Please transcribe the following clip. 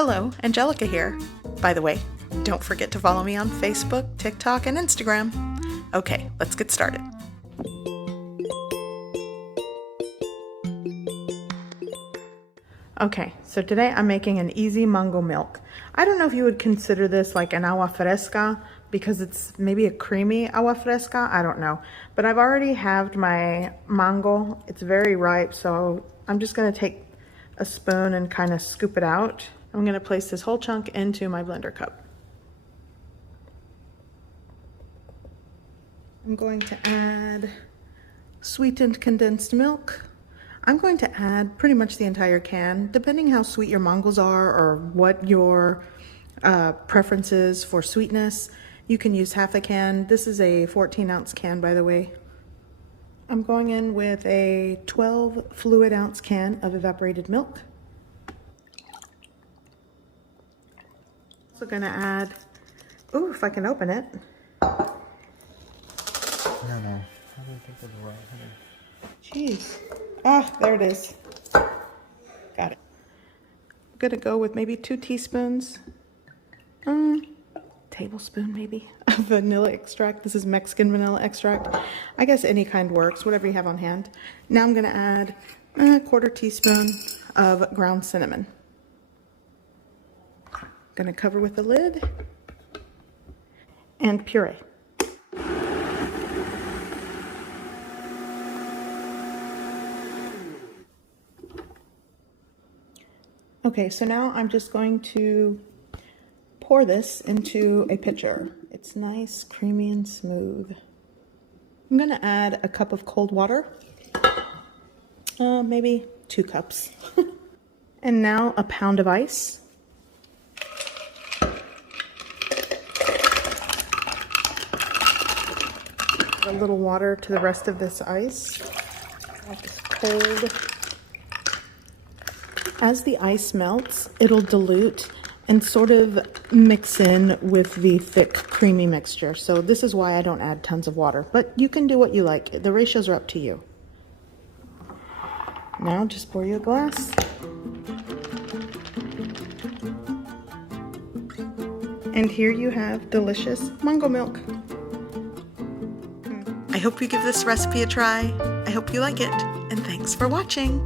Hello, Angelica here. By the way, don't forget to follow me on Facebook, TikTok, and Instagram. Okay, let's get started. Okay, so today I'm making an easy mango milk. I don't know if you would consider this like an agua fresca because it's maybe a creamy agua fresca, I don't know. But I've already halved my mango. It's very ripe, so I'm just gonna take a spoon and kind of scoop it out. I'm gonna place this whole chunk into my blender cup. I'm going to add sweetened condensed milk. I'm going to add pretty much the entire can, depending how sweet your mangoes are or what your preference is for sweetness. You can use half a can. This is a 14-ounce can, by the way. I'm going in with a 12 fluid ounce can of evaporated milk. Also gonna add, ooh, if I can open it. No. I don't think that's right. Jeez. Ah, there it is. Got it. I'm gonna go with maybe 2 teaspoons, tablespoon maybe, of vanilla extract. This is Mexican vanilla extract. I guess any kind works, whatever you have on hand. Now I'm gonna add a 1/4 teaspoon of ground cinnamon. Gonna cover with a lid and puree. Okay, so now I'm just going to pour this into a pitcher. It's nice, creamy, and smooth. I'm gonna add a cup of cold water, maybe 2 cups. And now a pound of ice. A little water to the rest of this ice. It's cold. As the ice melts, it'll dilute and sort of mix in with the thick, creamy mixture. So this is why I don't add tons of water, but you can do what you like. The ratios are up to you. Now just pour you a glass. And here you have delicious mango milk. I hope you give this recipe a try. I hope you like it, and thanks for watching.